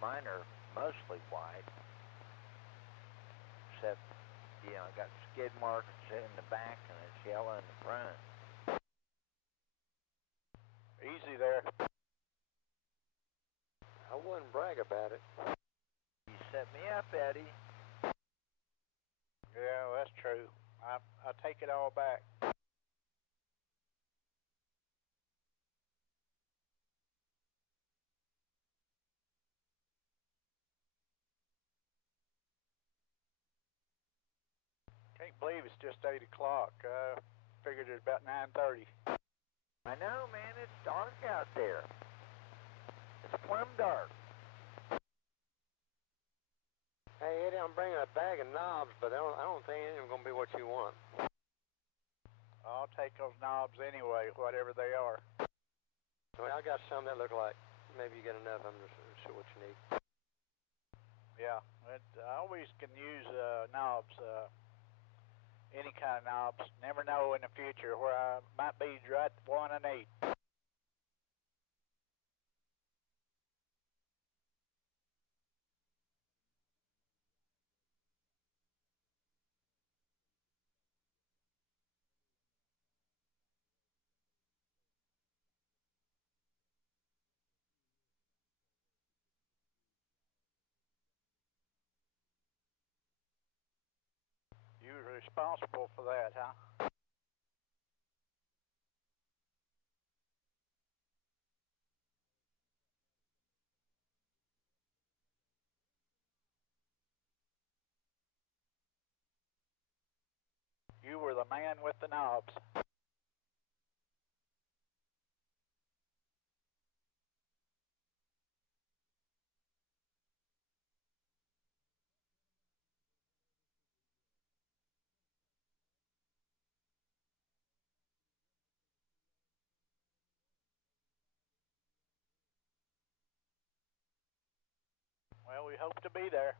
Mine are mostly white, except, you know, got skid marks in the back and it's yellow in the front. Easy there. I wouldn't brag about it. You set me up, Eddie. Yeah, that's true. I take it all back. Can't believe it's just 8 o'clock. Figured it's about 9:30. I know, man. It's dark out there. It's plumb dark. Hey, Eddie, I'm bringing a bag of knobs, but I don't think any of them are going to be what you want. I'll take those knobs anyway, whatever they are. Well, I got some that look like maybe you get enough of them to see what you need. Yeah, I always can use knobs, any kind of knobs. Never know in the future where I might be right 1 and 8. You were responsible for that, huh? You were the man with the knobs. Well, we hope to be there.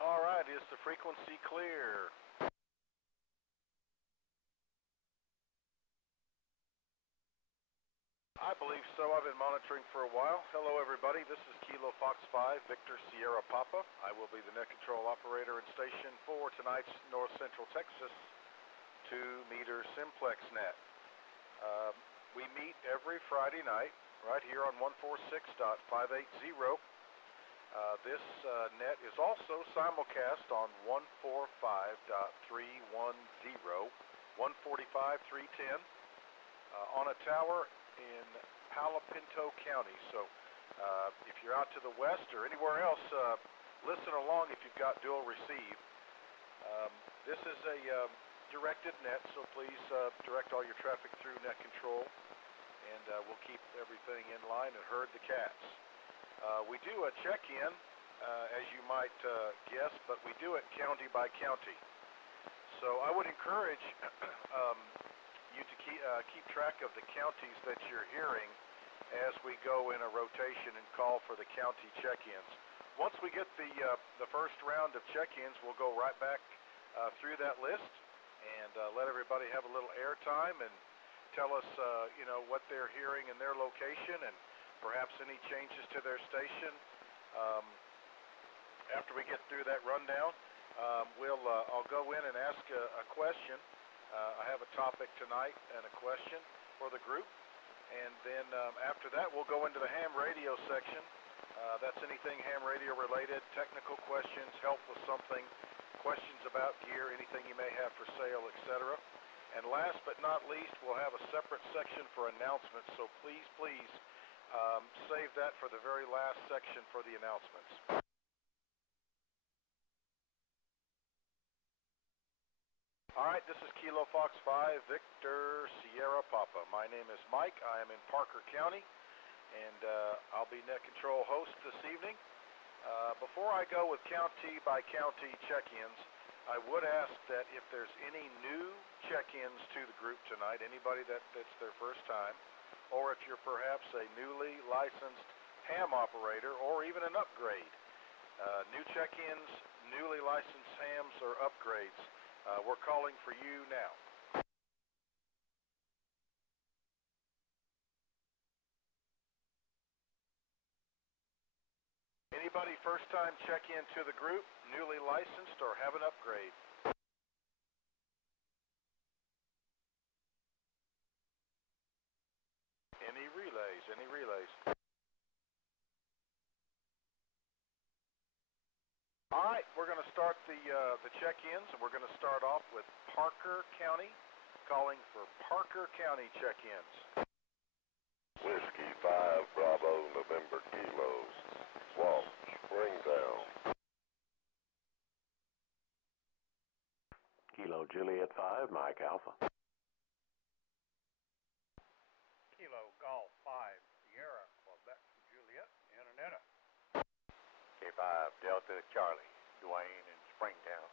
All right, is the frequency clear? I believe so. I've been monitoring for a while. Hello, everybody. This is Kilo Fox 5, Victor Sierra Papa. I will be the net control operator and station for tonight's North Central Texas 2-meter Simplex net. We meet every Friday night right here on 146.580. This net is also simulcast on 145.310, 145.310, on a tower in Palo Pinto County. So if you're out to the west or anywhere else, listen along if you've got dual receive. This is a directed net, so please direct all your traffic through net control, and we'll keep everything in line and herd the cats. We do a check-in, as you might guess, but we do it county by county. So I would encourage you to keep track of the counties that you're hearing as we go in a rotation and call for the county check-ins. Once we get the first round of check-ins, we'll go right back through that list and let everybody have a little airtime and tell us, you know, what they're hearing in their location and perhaps any changes to their station. After we get through that rundown, I'll go in and ask a question. I have a topic tonight and a question for the group. And then after that, we'll go into the ham radio section That's anything ham radio related, technical questions, help with something, questions about gear, anything you may have for sale, etc. And last but not least, we'll have a separate section for announcements, so please save that for the very last section for the announcements. Alright, this is Kilo Fox 5, Victor Sierra Papa. My name is Mike. I am in Parker County, and I'll be net control host this evening. Before I go with county-by-county check-ins, I would ask that if there's any new check-ins to the group tonight, anybody that it's their first time, or if you're perhaps a newly licensed ham operator or even an upgrade, new check-ins, newly licensed hams, or upgrades, we're calling for you now. Anybody first time check in to the group, newly licensed or have an upgrade? Any relays, any relays? Alright, we're going to start the check-ins, and we're going to start off with Parker County, calling for Parker County check-ins. Whiskey 5 Bravo November Kilos, Swamp, Springtown. Kilo Juliet 5, Mike Alpha. Kilo Golf 5 Sierra, Quebec Juliet, Annetta. K5 Delta Charlie, Dwayne in Springtown.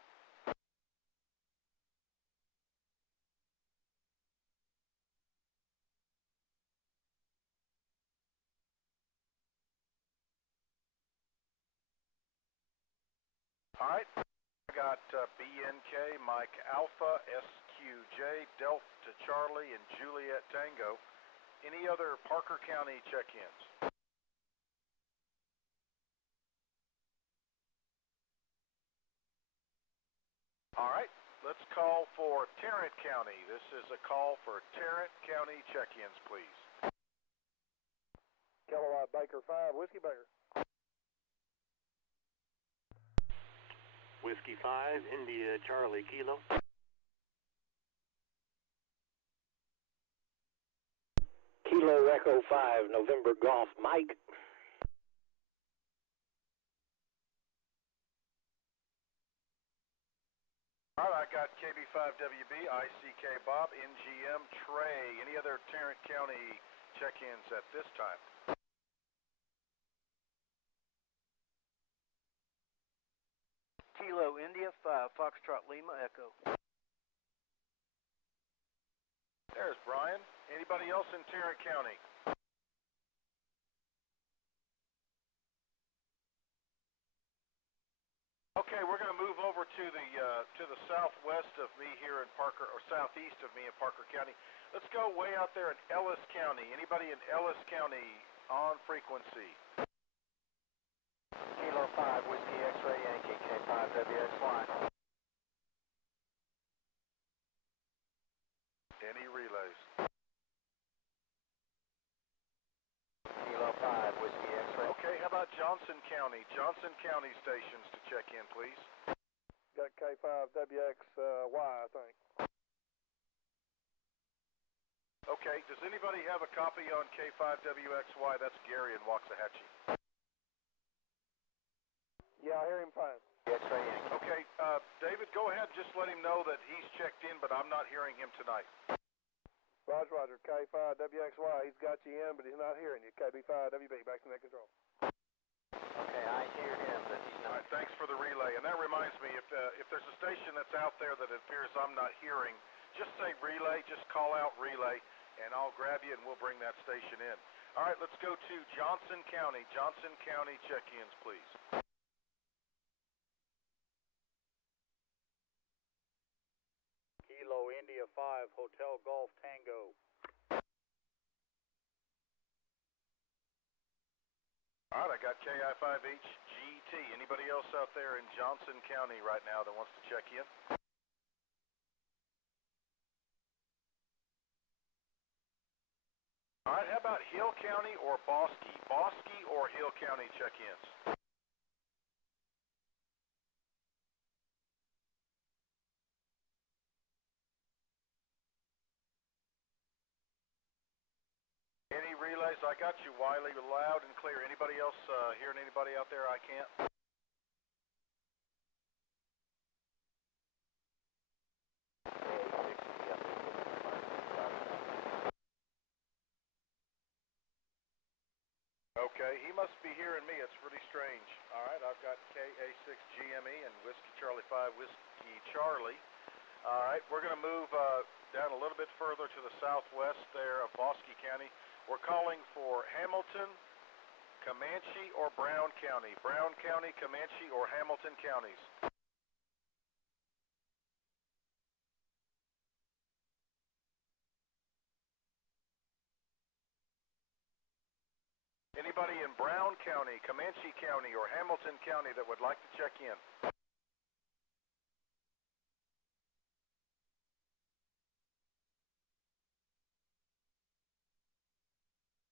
Alright, I got BNK, Mike Alpha, SQJ, Delta Charlie, and Juliet Tango. Any other Parker County check-ins? Alright, let's call for Tarrant County. This is a call for Tarrant County check-ins, please. Kilowatt Baker 5, Whiskey Baker. Whiskey 5, India Charlie Kilo. Kilo Echo 5, November Golf Mike. Alright, I got KB5WB, ICK Bob, NGM Trey. Any other Tarrant County check-ins at this time? Kilo India 5, Foxtrot Lima Echo. There's Brian. Anybody else in Tarrant County? Okay, we're going to move over to the southwest of me here in Parker, or southeast of me in Parker County. Let's go way out there in Ellis County. Anybody in Ellis County on frequency? Kilo 5, Whiskey X-Ray Yankee, K5WXY. Any relays? Kilo 5, Whiskey X-Ray. Okay, how about Johnson County? Johnson County stations to check in, please. Got K5WXY, I think. Okay, does anybody have a copy on K5WXY? That's Gary in Waxahachie. Yeah, I hear him fine. X-Ray Yankee. Okay, David, go ahead. Just let him know that he's checked in, but I'm not hearing him tonight. Roger, Roger. K5WXY, he's got you in, but he's not hearing you. KB5WB, back to net control. Okay, I hear him, but he's All not. right, thanks for the relay. And that reminds me, if there's a station that's out there that it appears I'm not hearing, just say relay, just call out relay, and I'll grab you and we'll bring that station in. All right, let's go to Johnson County. Johnson County check-ins, please. Kilo India 5, Hotel Golf Tango. All right, I got KI5HGT. Anybody else out there in Johnson County right now that wants to check in? All right, how about Hill County or Bosque? Bosque or Hill County check-ins? Any relays? I got you, Wiley, loud and clear. Anybody else hearing anybody out there I can't? Okay, he must be hearing me. It's really strange. All right, I've got KA6GME and Whiskey Charlie 5 Whiskey Charlie. All right, we're going to move down a little bit further to the southwest there of Bosque County. We're calling for Hamilton, Comanche, or Brown County. Brown County, Comanche, or Hamilton counties. Anybody in Brown County, Comanche County, or Hamilton County that would like to check in?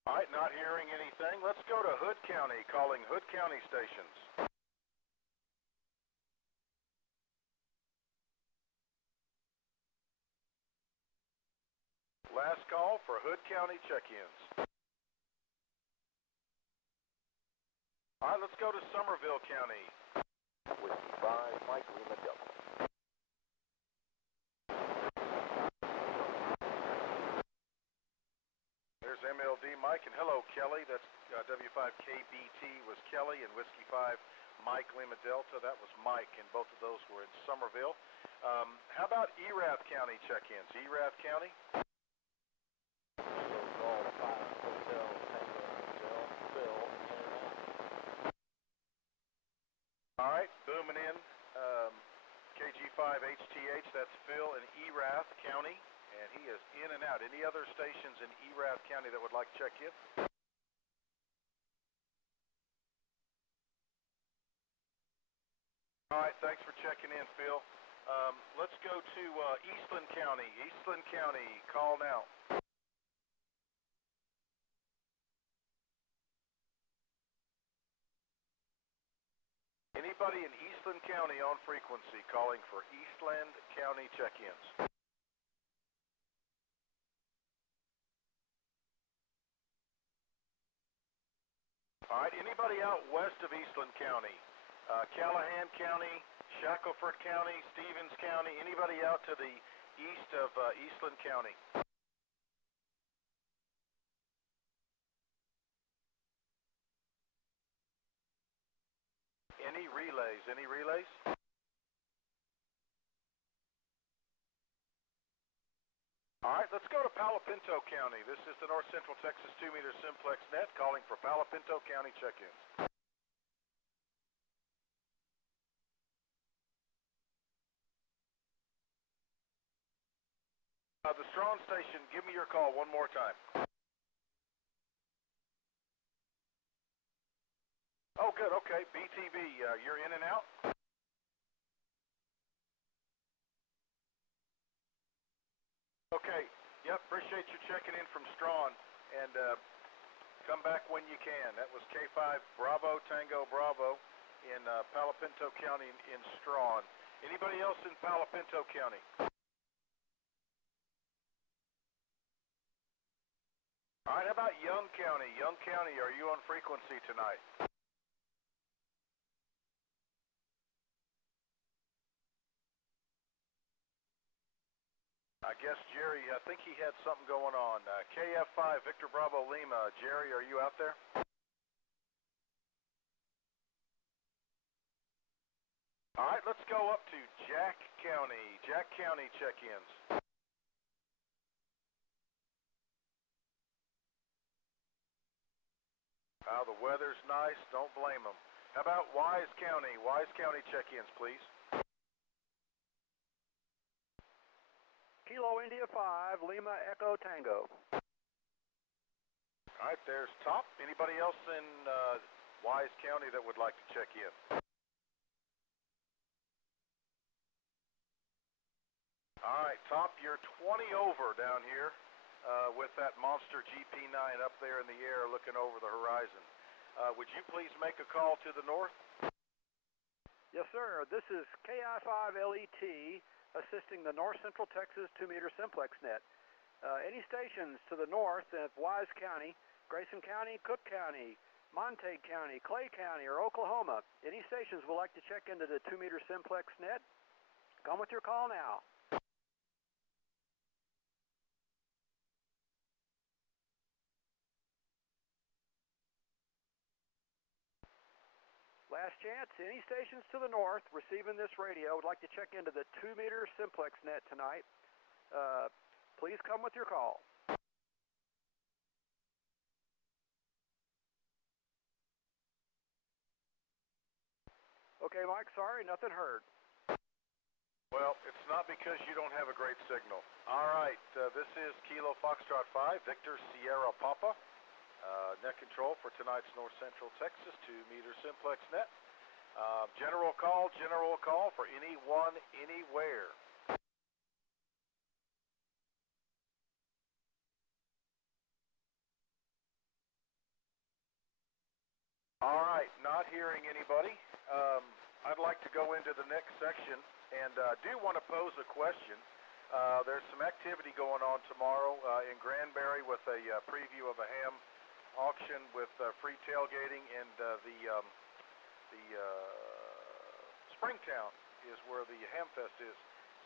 All right, not hearing anything. Let's go to Hood County, calling Hood County stations. Last call for Hood County check-ins. All right, let's go to Somerville County. Whiskey 5, Mike Lima Delta. There's MLD Mike, and hello, Kelly. That's W5KBT was Kelly, and Whiskey 5, Mike Lima Delta. That was Mike, and both of those were in Somerville. How about Erath County check-ins? Erath County? All right, booming in. KG5HTH, that's Phil in Erath County, and he is in and out. Any other stations in Erath County that would like to check in? All right, thanks for checking in, Phil. Let's go to Eastland County. Eastland County, call now. Anybody in Eastland County on frequency calling for Eastland County check-ins? All right, anybody out west of Eastland County? Callahan County, Shackelford County, Stevens County, anybody out to the east of Eastland County? Any relays? Any relays? All right, let's go to Palo Pinto County. This is the North Central Texas 2-meter Simplex net calling for Palo Pinto County check-ins. The Strawn station, give me your call one more time. Oh, good, okay. BTB, you're in and out? Okay, yep, appreciate you checking in from Strawn, and come back when you can. That was K5 Bravo Tango Bravo in Palo Pinto County in Strawn. Anybody else in Palo Pinto County? All right, how about Young County? Young County, are you on frequency tonight? I guess Jerry, I think he had something going on. KF5 Victor Bravo Lima. Jerry, are you out there? All right, let's go up to Jack County. Jack County check-ins. The weather's nice. Don't blame them. How about Wise County? Wise County check-ins, please. Kilo India 5, Lima Echo Tango. All right, there's Top. Anybody else in Wise County that would like to check in? All right, Top, you're 20 over down here. with that monster GP9 up there in the air looking over the horizon. Would you please make a call to the north? Yes, sir. This is KI5LET assisting the North Central Texas 2-meter Simplex net. Any stations to the north of Wise County, Grayson County, Cook County, Montague County, Clay County, or Oklahoma, any stations would like to check into the 2-meter Simplex net? Come with your call now. Last chance, any stations to the north receiving this radio would like to check into the 2-meter Simplex net tonight. Please come with your call. Okay, Mike, sorry, nothing heard. Well, it's not because you don't have a great signal. All right, this is Kilo Foxtrot 5, Victor Sierra Papa. Net control for tonight's North Central Texas 2-meter Simplex net. General call for anyone, anywhere. All right, not hearing anybody. I'd like to go into the next section and do want to pose a question. There's some activity going on tomorrow in Granbury with a preview of a ham auction with free tailgating, and the Springtown is where the Hamfest is.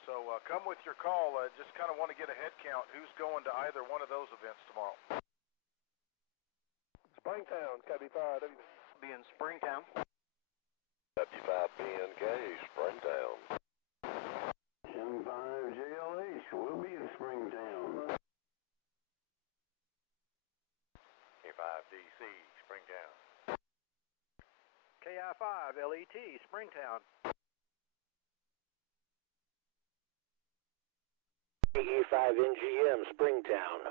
So come with your call. Just kind of want to get a head count. Who's going to either one of those events tomorrow? Springtown, KB5, Be in Springtown. W5BNK, Springtown. M5JLH will be in Springtown. K5DC, Springtown. KI5LET, Springtown. KE5NGM, Springtown.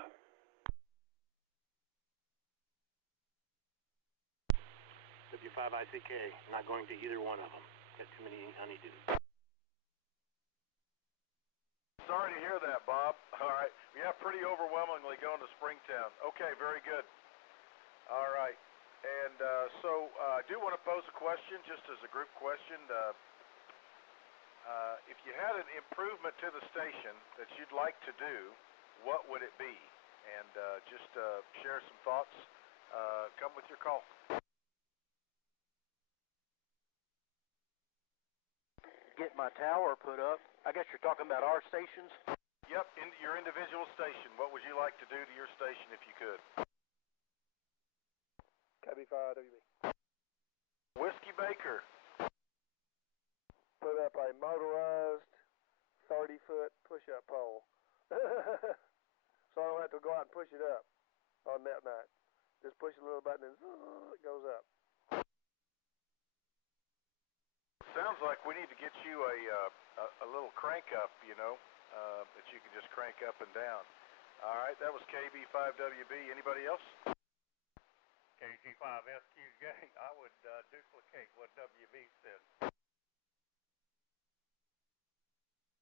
W5ICK, not going to either one of them. Got too many honeydews. Sorry to hear that, Bob. All right. Yeah, pretty overwhelmingly going to Springtown. Okay, very good. All right. And so I do want to pose a question, just as a group question. If you had an improvement to the station that you'd like to do, what would it be? And just share some thoughts. Come with your call. Get my tower put up. I guess you're talking about our stations? Yep, your individual station. What would you like to do to your station if you could? KB5, WB. Whiskey Baker. Put up a motorized 30-foot push-up pole. So I don't have to go out and push it up on that night. Just push a little button and it goes up. Sounds like we need to get you a little crank up, that you can just crank up and down. All right, that was KB5WB. Anybody else? KG5SQJ, I would duplicate what WB said.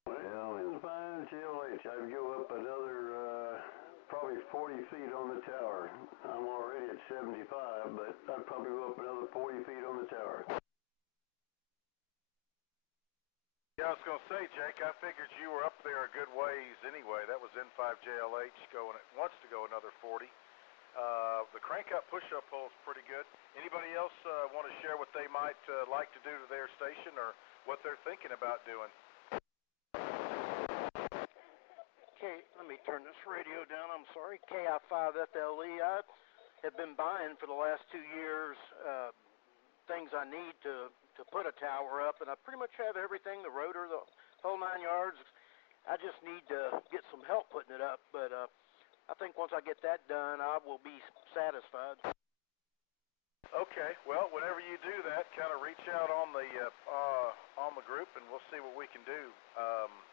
Well, in 5JLH, I'd go up another probably 40 feet on the tower. I'm already at 75, but I'd probably go up another 40 feet on the tower. Yeah, I was going to say, Jake, I figured you were up there a good ways anyway. That was N5JLH wants to go another 40. The crank-up push-up pole is pretty good. Anybody else want to share what they might like to do to their station or what they're thinking about doing? Okay, let me turn this radio down. I'm sorry. KI5FLE. I have been buying for the last 2 years things I need to put a tower up, and I pretty much have everything, the rotor, the whole 9 yards. I just need to get some help putting it up, but I think once I get that done, I will be satisfied. Okay, well, whenever you do that, kind of reach out on the group, and we'll see what we can do.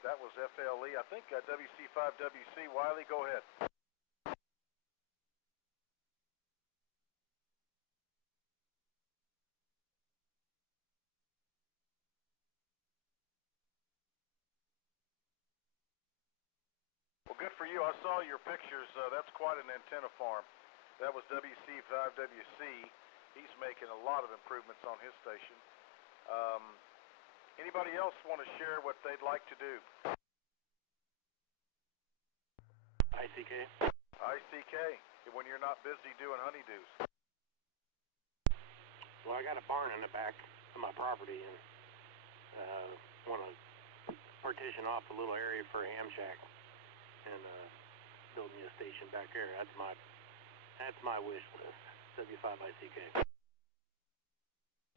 That was FLE. I think WC5WC. Wiley, go ahead. Well, good for you. you. I saw your pictures. That's quite an antenna farm. That was WC5WC. He's making a lot of improvements on his station. Anybody else want to share what they'd like to do? ICK. ICK, when you're not busy doing honeydews. Well, I got a barn in the back of my property and want to partition off a little area for a ham shack and build me a station back there. That's my wish list. W5ICK.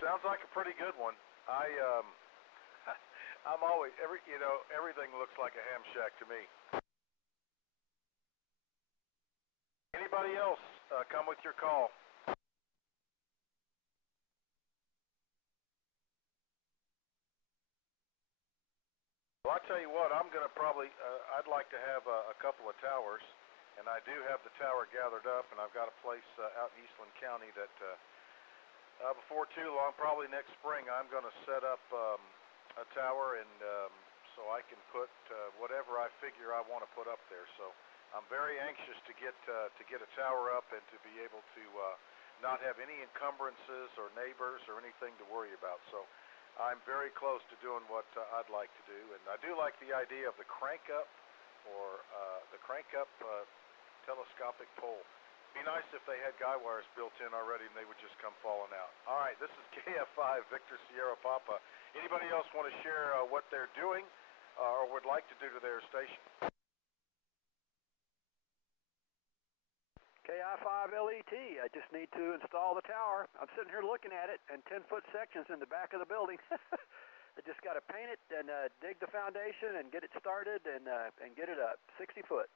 Sounds like a pretty good one. I'm always everything looks like a ham shack to me. Anybody else come with your call? Well, I tell you what, I'm going to probably, I'd like to have a couple of towers, and I do have the tower gathered up, and I've got a place out in Eastland County that before too long, probably next spring, I'm going to set up a tower, and so I can put whatever I figure I want to put up there. So I'm very anxious to get a tower up and to be able to not have any encumbrances or neighbors or anything to worry about. So I'm very close to doing what I'd like to do, and I do like the idea of the crank-up or telescopic pole. Be nice if they had guy wires built in already and they would just come falling out. All right, this is KF5 Victor Sierra Papa. Anybody else want to share what they're doing or would like to do to their station? KI5LET, I just need to install the tower. I'm sitting here looking at it, and 10-foot sections in the back of the building. I just got to paint it and dig the foundation and get it started and get it up, 60 foot.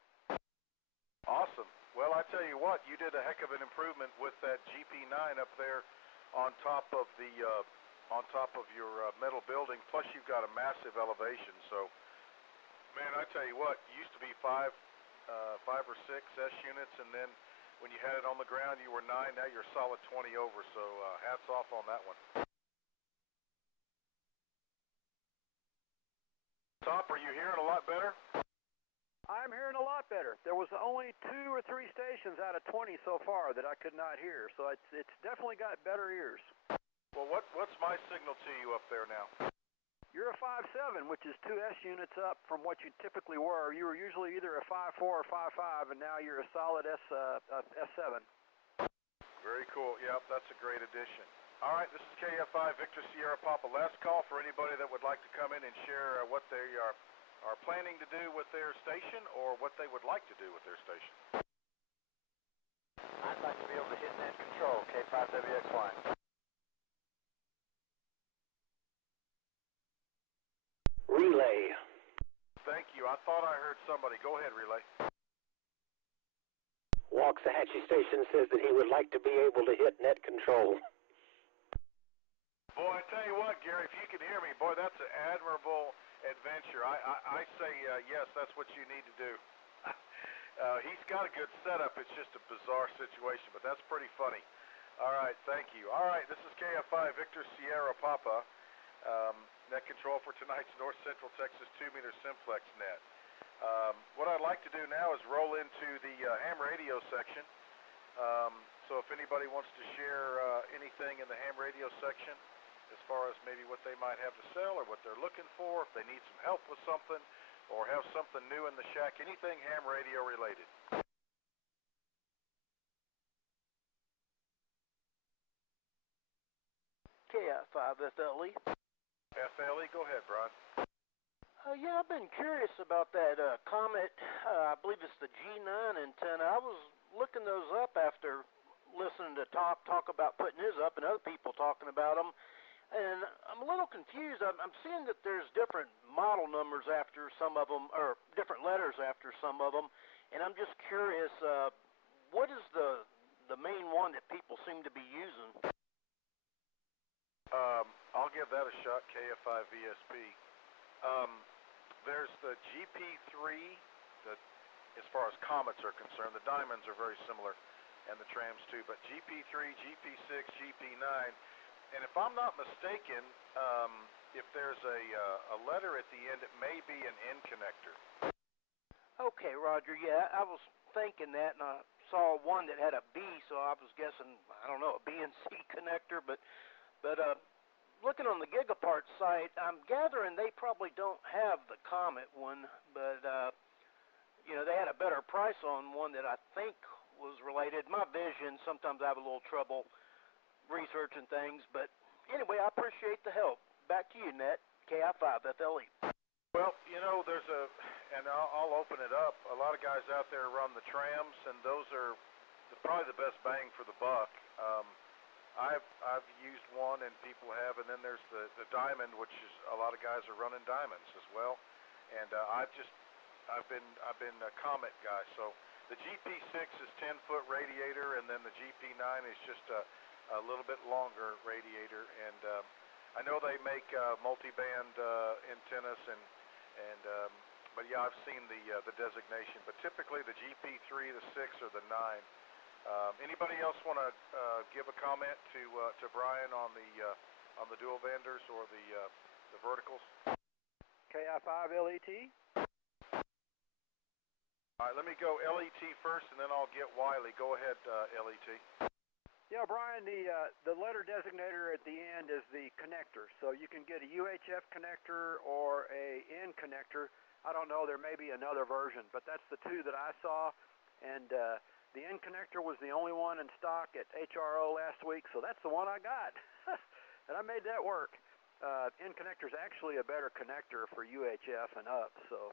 Awesome. Well, I tell you what, you did a heck of an improvement with that GP9 up there on top of your metal building. Plus, you've got a massive elevation. So, man, I tell you what, it used to be five or six S units, and then when you had it on the ground, you were 9. Now you're solid 20 over. So, hats off on that one. Top, are you hearing a lot better? I'm hearing a lot better. There was only 2 or 3 stations out of 20 so far that I could not hear, so it's definitely got better ears. Well, what's my signal to you up there now? You're a 5.7, which is 2 S units up from what you typically were. You were usually either a 5.4 or 5.5, and now you're a solid S7. Very cool. Yep, that's a great addition. All right, this is KF5 Victor Sierra Papa. Last call for anybody that would like to come in and share what they are planning to do with their station or what they would like to do with their station. I'd like to be able to hit net control, K5WXY. Relay. Thank you. I thought I heard somebody. Go ahead, Relay. Waxahachie Station says that he would like to be able to hit net control. Boy, I tell you what, Gary, if you can hear me, boy, that's an admirable adventure. I say yes, that's what you need to do. He's got a good setup. It's just a bizarre situation, but that's pretty funny. All right, thank you. All right, this is KF5 Victor Sierra Papa. Net control for tonight's North Central Texas 2-meter Simplex net. What I'd like to do now is roll into the ham radio section. So if anybody wants to share anything in the ham radio section, as far as maybe what they might have to sell or what they're looking for, if they need some help with something or have something new in the shack, anything ham radio related. KI5FLE. FLE, go ahead, Brian. Yeah, I've been curious about that Comet, I believe it's the G9 antenna. I was looking those up after listening to talk about putting his up and other people talking about them. And I'm a little confused. I'm seeing that there's different model numbers after some of them, or different letters after some of them. And I'm just curious, what is the main one that people seem to be using? I'll give that a shot, KF5 VSP. There's the GP3, as far as comets are concerned, the diamonds are very similar, and the trams too, but GP3, GP6, GP9, and if I'm not mistaken, if there's a letter at the end, it may be an N connector. Okay, Roger. Yeah, I was thinking that, and I saw one that had a B, so I was guessing, I don't know, a B and C connector. But looking on the Gigapart site, I'm gathering they probably don't have the Comet one, but you know, they had a better price on one that I think was related. My vision, sometimes I have a little trouble researching things, but anyway, I appreciate the help. Back to you, Net, KI5FLE. Well, you know, there's and I'll open it up. A lot of guys out there run the trams, and those are probably the best bang for the buck. I've used one, and people have, and then there's the diamond, which is a lot of guys are running diamonds as well. And I've been a Comet guy. So the GP6 is 10-foot radiator, and then the GP9 is just a little bit longer radiator. And I know they make multi-band antennas, but yeah, I've seen the designation. But typically the GP3, the 6, or the 9. Anybody else want to give a comment to Brian on the dual banders or the verticals? KI5LET. All right, let me go LET first, and then I'll get Wiley. Go ahead, LET. Yeah, Brian, the letter designator at the end is the connector. So you can get a UHF connector or a N connector. I don't know, there may be another version, but that's the two that I saw. And the N connector was the only one in stock at HRO last week, so that's the one I got. And I made that work. N connector is actually a better connector for UHF and up, so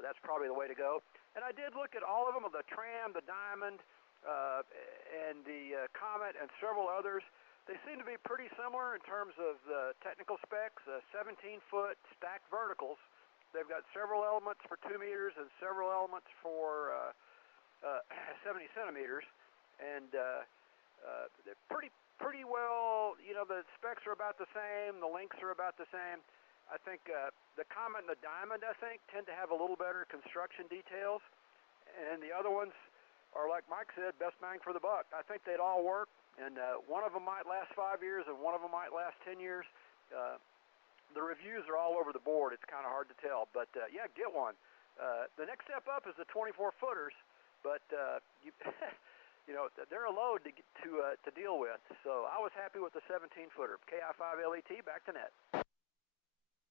that's probably the way to go. And I did look at all of them, the Tram, the Diamond, and the Comet, and several others. They seem to be pretty similar in terms of the technical specs. 17-foot stacked verticals. They've got several elements for 2 meters and several elements for 70 centimeters, and they're pretty well, you know, the specs are about the same, the lengths are about the same. I think the Comet and the Diamond, I think, tend to have a little better construction details, and the other ones are, like Mike said, best bang for the buck. I think they'd all work, and one of them might last 5 years and one of them might last 10 years. The reviews are all over the board. It's kind of hard to tell, but yeah, get one. The next step up is the 24-footers, but you know, they're a load to deal with. So I was happy with the 17-footer. KI5LET, back to Net.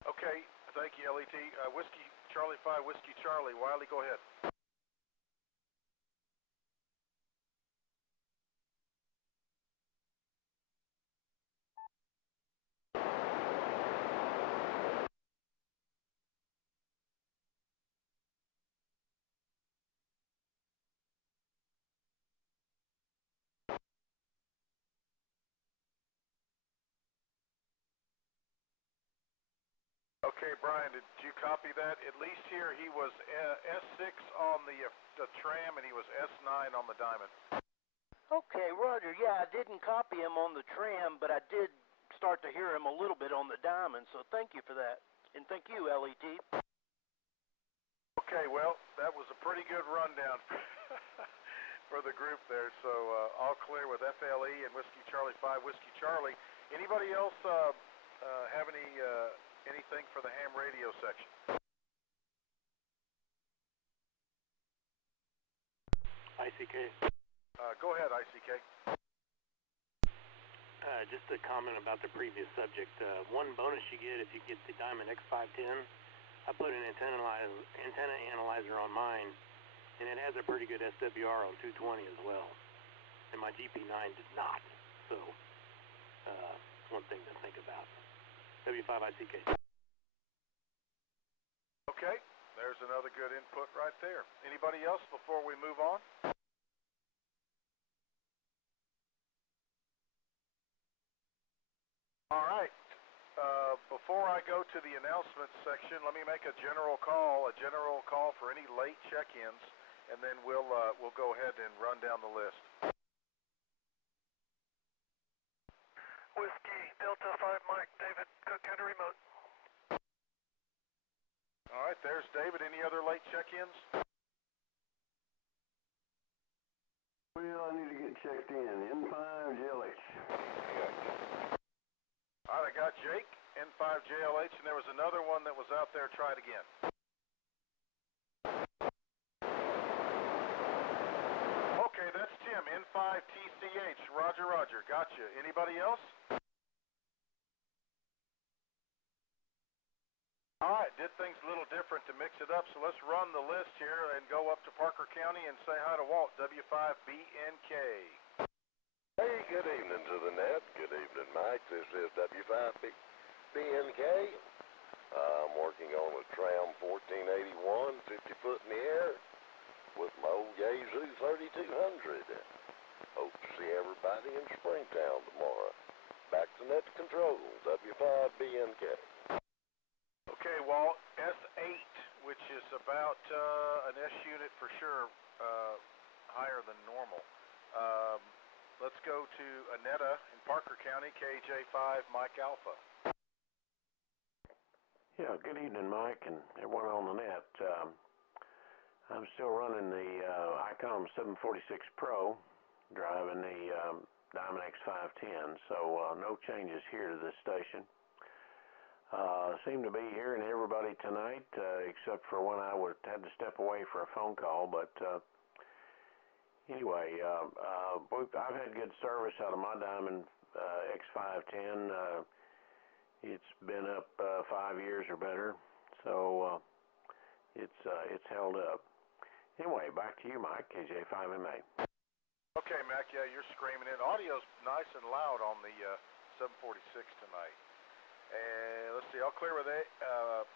Okay, thank you, LET. Whiskey Charlie 5, Whiskey Charlie. Wiley, go ahead. Okay, Brian, did you copy that? At least here he was S6 on the Tram, and he was S9 on the Diamond. Okay, Roger. Yeah, I didn't copy him on the Tram, but I did start to hear him a little bit on the Diamond, so thank you for that. And thank you, LET. Okay, well, that was a pretty good rundown for the group there, so all clear with FLE and Whiskey Charlie 5, Whiskey Charlie. Anybody else have anything for the ham radio section? ICK. Go ahead, ICK. Just a comment about the previous subject. One bonus you get if you get the Diamond X510, I put an antenna analyzer on mine, and it has a pretty good SWR on 220 as well. And my GP9 did not. So, one thing to think about. W5ICK. Okay, there's another good input right there. Anybody else before we move on? All right. Before I go to the announcements section, let me make a general call for any late check-ins, and then we'll go ahead and run down the list. Whiskey Delta 5 Mike, David, Cook County remote. All right, there's David. Any other late check-ins? Well, I need to get checked in. N5 JLH. All right, I got Jake, N5 JLH, and there was another one that was out there. Try it again. Roger, gotcha. Anybody else? All right, did things a little different to mix it up, so let's run the list here and go up to Parker County and say hi to Walt, W5BNK. Hey, good evening to the net. Good evening, Mike. This is W5BNK. I'm working on a Tram 1481, 50 foot in the air, with my old Yaesu 3200. Hope to see everybody in Springtown tomorrow. Back to net control, W5BNK. Okay, Walt, S8, which is about an S unit for sure, higher than normal. Let's go to Annetta in Parker County, KJ5 Mike Alpha. Yeah, good evening, Mike, and everyone on the net. I'm still running the Icom 746 Pro, driving the Diamond X510, so no changes here to this station. Seem to be hearing everybody tonight, except for when I had to step away for a phone call, but anyway, I've had good service out of my Diamond X510. It's been up 5 years or better, so it's held up. Anyway, back to you, Mike, KJ5MA. Okay, Mac, yeah, you're screaming in. Audio's nice and loud on the 746 tonight. And let's see, I'll clear with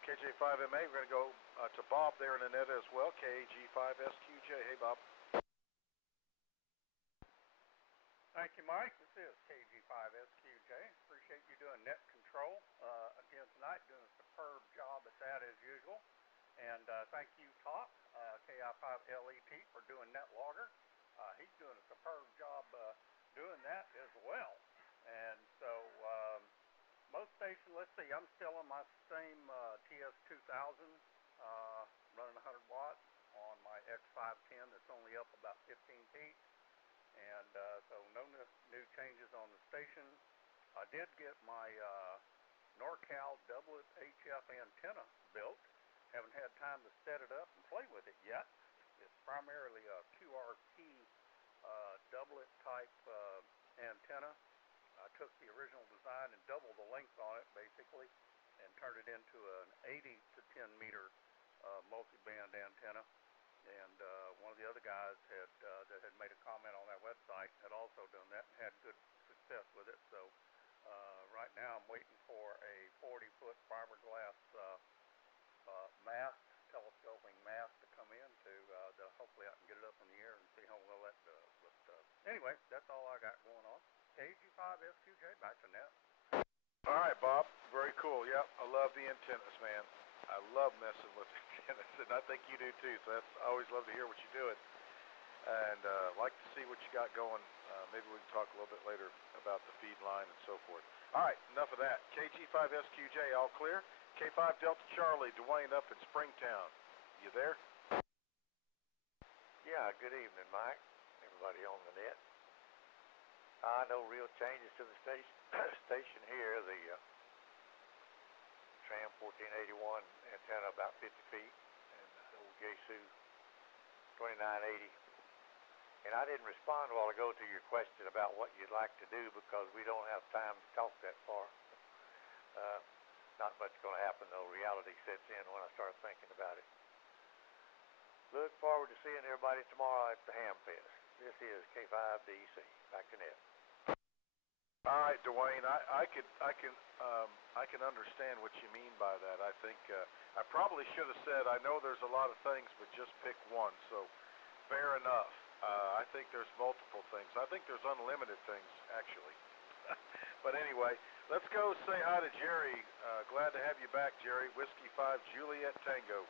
KJ5MA. We're going to go to Bob there in Annetta as well, KG5SQJ. Hey, Bob. Thank you, Mike. This is KG5SQJ. Appreciate you doing net control again tonight, doing a superb job at that as usual. And thank you, Top, KI5LET, for doing net logger. He's doing a superb job doing that as well. And so most stations, let's see, I'm still on my same TS2000, running 100 watts on my X510 that's only up about 15 feet. And so no new changes on the station. I did get my NorCal doublet HF antenna built. Haven't had time to set it up and play with it yet. It's primarily a QRP doublet type antenna. I took the original design and doubled the length on it basically and turned it into an 80 to 10 meter multi-band antenna. And one of the other guys that had made a comment on that website had also done that and had good success with it. So right now I'm waiting for a 40-foot fiberglass mast, telescoping mast to come in to hopefully I can get it up in the air and see how well that does. But anyway, that's all I got going on. KG5SQJ, back to net. All right, Bob. Very cool. Yep, I love the antennas, man. I love messing with antennas, and I think you do too. So I always love to hear what you're doing, and like to see what you got going. Maybe we can talk a little bit later about the feed line and so forth. All right, enough of that. KG5SQJ, all clear. K5 Delta Charlie, Dwayne up in Springtown. You there? Yeah, good evening, Mike. Everybody on the net. No real changes to the station here. The Tram 1481 antenna about 50 feet, and the old Yaesu 2980. And I didn't respond a while ago to your question about what you'd like to do because we don't have time to talk that far. Not much going to happen though. Reality sets in when I start thinking about it. Look forward to seeing everybody tomorrow at the Ham Fest. This is K5DEC. Back to net. All right, Dwayne. I can understand what you mean by that. I think I probably should have said I know there's a lot of things, but just pick one. So fair enough. I think there's multiple things. I think there's unlimited things actually. But anyway, let's go say hi to Jerry. Glad to have you back, Jerry. Whiskey 5 Juliet Tango.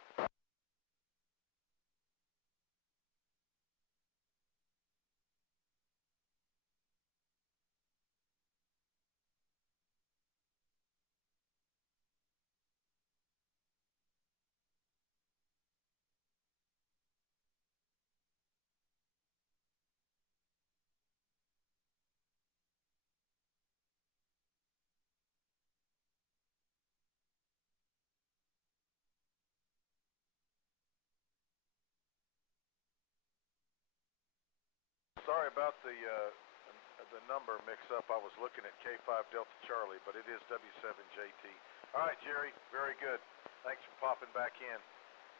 Sorry about the the number mix up. I was looking at K5 Delta Charlie, but it is W7JT. All right, Jerry, very good. Thanks for popping back in.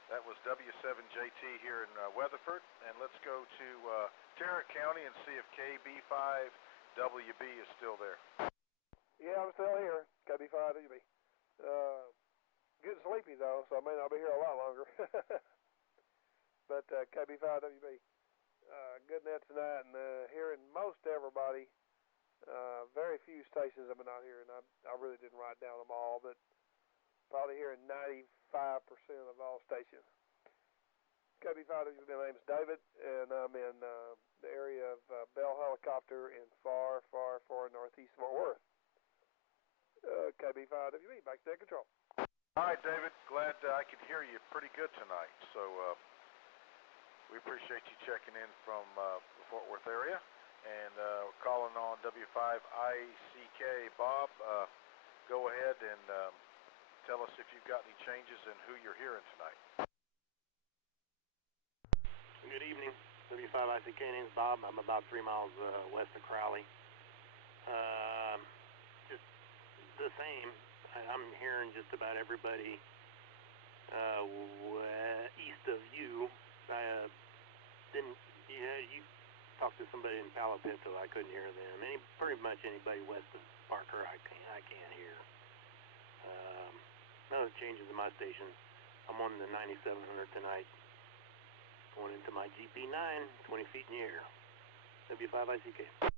That was W7JT here in Weatherford, and let's go to Tarrant County and see if KB5WB is still there. Yeah, I'm still here, KB5WB. Getting sleepy though, so I may not be here a lot longer. But KB5WB, good net tonight, and hearing most everybody. Very few stations have been out here, and I really didn't write down them all, but probably hearing 95% of all stations. KB5WB, my name is David, and I'm in the area of Bell Helicopter in far, far, far northeast Fort Worth. KB5WB, back to net control. All right, David, glad I could hear you pretty good tonight, so we appreciate you checking in from the Fort Worth area, and we're calling on W5ICK. Bob, go ahead and tell us if you've got any changes and who you're hearing tonight. Good evening, W5ICK, name's Bob. I'm about 3 miles west of Crowley. Just the same. I'm hearing just about everybody east of you. You talked to somebody in Palo Pinto, I couldn't hear them. Pretty much anybody west of Parker, I can't hear. No changes in my station. I'm on the 9700 tonight, going into my GP9, 20 feet in the air. W5ICK.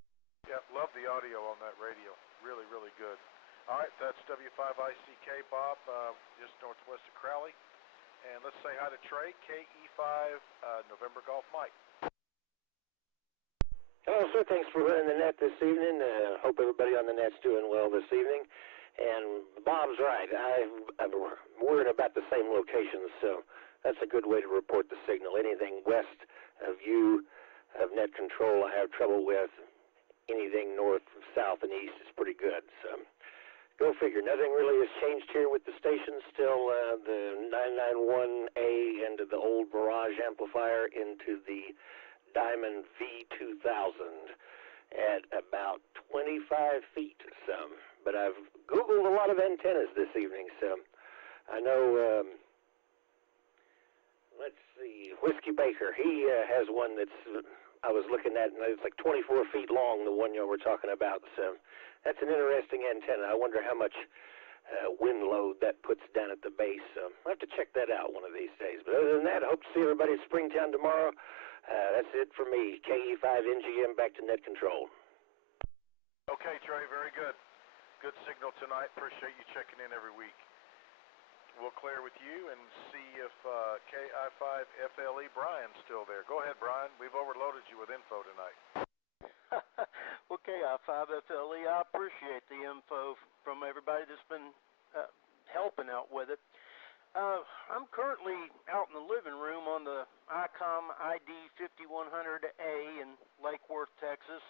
Yeah, love the audio on that radio. Really, really good. All right, that's W5ICK, Bob, just northwest of Crowley. And let's say hi to Trey, KE5, November Golf Mike. Hello, sir. Thanks for running the net this evening. Hope everybody on the net's doing well this evening. And Bob's right. We're in about the same locations, so that's a good way to report the signal. Anything west of you, of net control, I have trouble with. Anything north, south, and east is pretty good. So go figure. Nothing really has changed here with the station. Still the 991A into the old Mirage amplifier into the Diamond V2000 at about 25 feet. But I've Googled a lot of antennas this evening, so I know, let's see, Whiskey Baker, he has one that's, I was looking at, and it's like 24 feet long, the one you were talking about, so that's an interesting antenna. I wonder how much wind load that puts down at the base. I'll have to check that out one of these days. But other than that, I hope to see everybody at Springtown tomorrow. That's it for me. KE5NGM, back to net control. Okay, Trey, very good. Good signal tonight. Appreciate you checking in every week. We'll clear with you and see if KI5FLE Brian's still there. Go ahead, Brian. We've overloaded you with info tonight. Well, KI5FLE, I appreciate the info from everybody that's been helping out with it. I'm currently out in the living room on the ICOM ID 5100A in Lake Worth, Texas,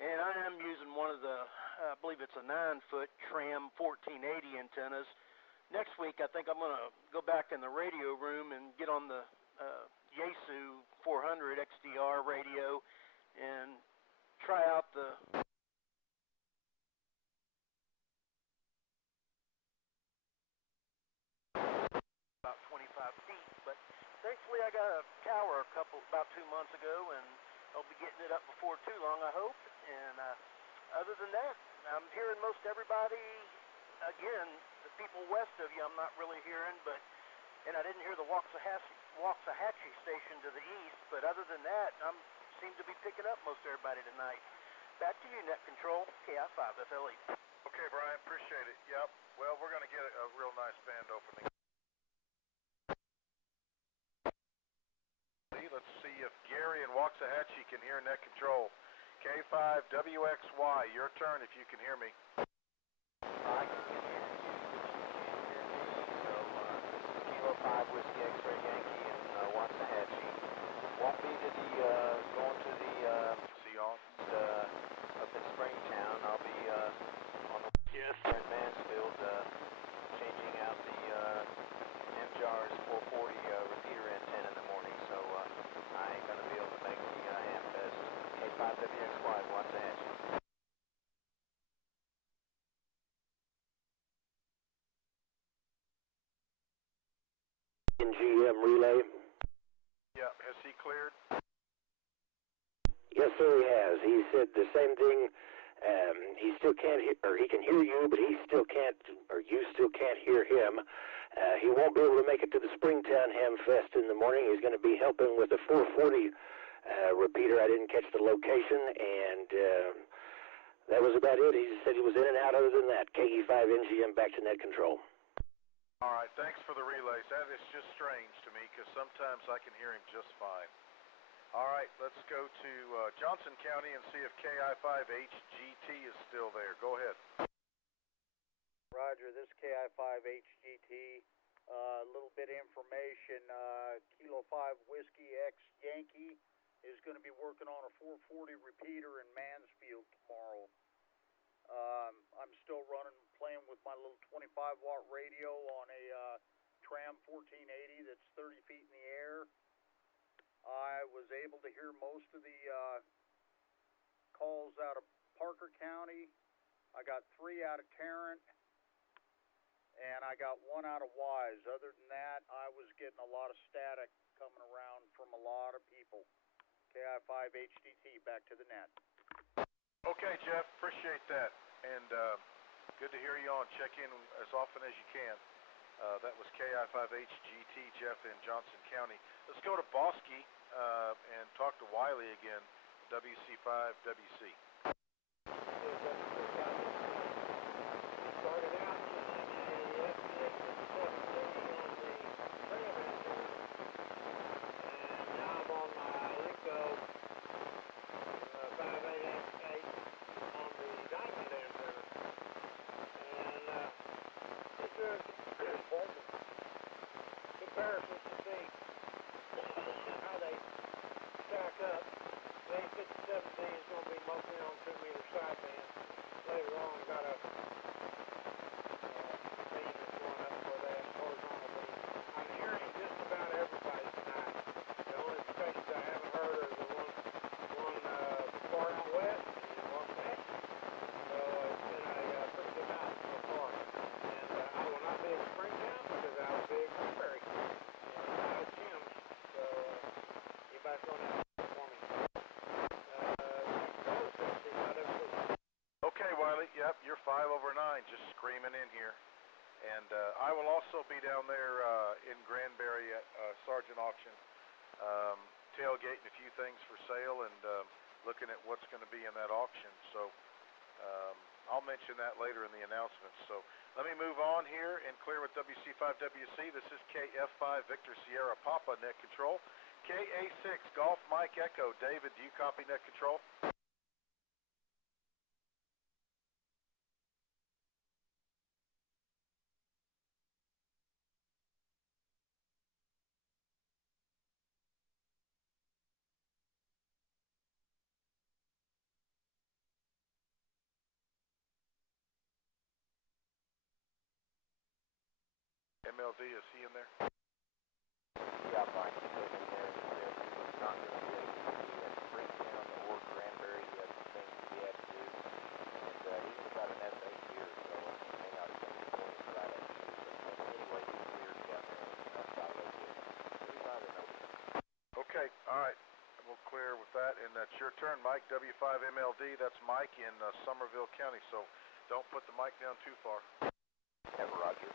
and I am using one of the, I believe it's a 9-foot Tram 1480 antennas. Next week, I think I'm going to go back in the radio room and get on the Yaesu 400 XDR radio and try out the about 25 feet. But thankfully, I got a tower about 2 months ago, and I'll be getting it up before too long, I hope. And other than that, I'm hearing most everybody. Again, the people west of you, I'm not really hearing, and I didn't hear the Waxahachie station to the east. But other than that, I seem to be picking up most everybody tonight. Back to you, net control, KI5FLE. Okay, Brian, appreciate it. Yep. Well, we're going to get a real nice band opening. Let's see if Gary and Waxahachie can hear net control. K5WXY, your turn if you can hear me. I can hear you. So, Kilo 5 Whiskey X-Ray Yankee and Waxahachie. Won't be to the, going to the, up in Springtown. I'll be, on the in Mansfield, changing out the, MJAR's 440, repeater antenna in the morning, so, I ain't gonna be able to make the, AMFest. K5WXY. flight, Waxahachie. GM relay. Yeah, has he cleared? Yes, sir, he has. He said the same thing. He still can't hear, or he can hear you, but he still can't, or you still can't hear him. He won't be able to make it to the Springtown Ham Fest in the morning. He's going to be helping with the 440 repeater. I didn't catch the location, and that was about it. He said he was in and out. Other than that, KE5 NGM back to net control. All right, thanks for the relays. That is just strange to me because sometimes I can hear him just fine. All right, let's go to Johnson County and see if KI5HGT is still there. Go ahead. Roger, this is KI5HGT. A little bit of information. Kilo 5 Whiskey X Yankee is going to be working on a 440 repeater in Mansfield tomorrow. I'm still playing with my little 25-watt radio on a Tram 1480 that's 30 feet in the air. I was able to hear most of the calls out of Parker County. I got 3 out of Tarrant, and I got 1 out of Wise. Other than that, I was getting a lot of static coming around from a lot of people. KI5HDT, back to the net. Okay, Jeff, appreciate that. And good to hear you on. Check in as often as you can. That was KI5HGT, Jeff in Johnson County. Let's go to Bosque and talk to Wiley again, WC5WC. Started out in the FCX 730 on the tram engine, and now I'm on my Lico 5888 on the diamond engine, and it's just comparisons to see how they stack up. The 857D is going to be mostly on 2-meter sideband. Later on, got a beam that's going up for that horizontal beam. I'm hearing just about everybody tonight. The only stations I haven't heard are the one far out west and one west. So it's been a pretty good night so far. And I will not be at Springtown because I will be at Cranberry and at Jim's. So you back on that for me. Okay, Wiley. Yep, you're 5 over 9, just screaming in here. And I will also be down there in Granbury at Sergeant Auction, tailgating a few things for sale and looking at what's going to be in that auction. So I'll mention that later in the announcements. So let me move on here and clear with WC5WC. This is KF5 Victor Sierra Papa net control. KA6 Golf Mike Echo. David, do you copy net control? MLD, is he in there? Yeah, Mike is in there. He said he was not going to be able to be at Springtown or Granbury. He had some things he had to do. And he's got an S8 here, so he may not be able to go inside that too. But anyway, he's cleared down there and outside location. 35 and over. Okay, all right. We'll clear with that. And that's your turn, Mike. W5MLD, that's Mike in Somerville County. So don't put the mic down too far. Never, Roger.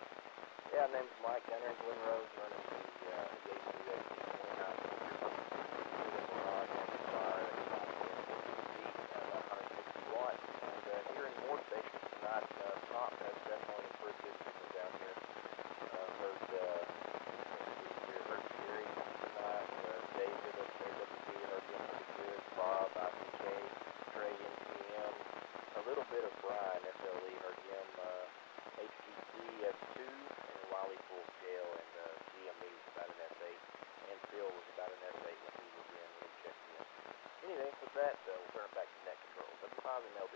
Yeah, name's Mike down there in Glen Rose, running the Yaesu XT29 Mirage amplifier at 160 watts. And here in more stations tonight, Top has definitely improved his system down here. Heard Gary tonight, David up there, WC, heard him pretty good, Bob, ICK, Trey, NCM, a little bit of Brian, SLE, heard him, HGC S2, Wiley full scale, and GME was about an S8, and Phil was about an S8 when he was in when he checked in. Anyway, with that, we'll turn it back to net control. W5 and LB.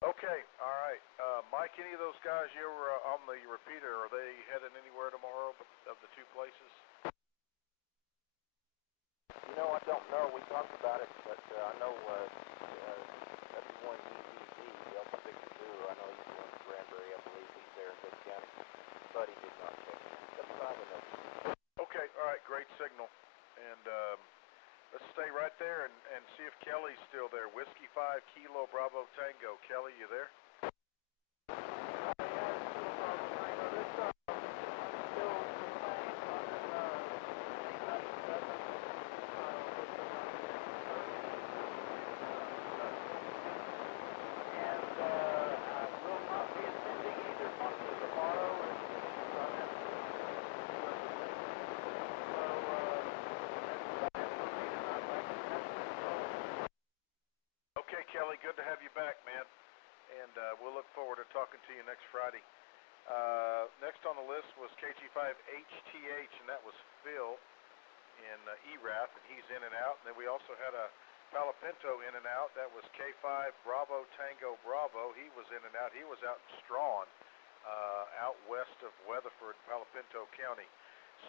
Okay, all right. Mike, any of those guys you were on the repeater, are they heading anywhere tomorrow of the 2 places? I don't know. We talked about it, but I know that's the one EVD, Delta Victor Zulu. I know he's the one from Granbury, I believe. He's there in Bibb County, but he did not check in. 75 Okay, all right, great signal. And let's stay right there and see if Kelly's still there. Whiskey 5 Kilo Bravo Tango. Kelly, you there? Kelly, good to have you back, man, and we'll look forward to talking to you next Friday. Next on the list was KG5HTH, and that was Phil in ERAF, and he's in and out. And then we also had a Palo Pinto in and out. That was K5 Bravo Tango Bravo. He was in and out. He was out in Strawn, out west of Weatherford, Palo Pinto County.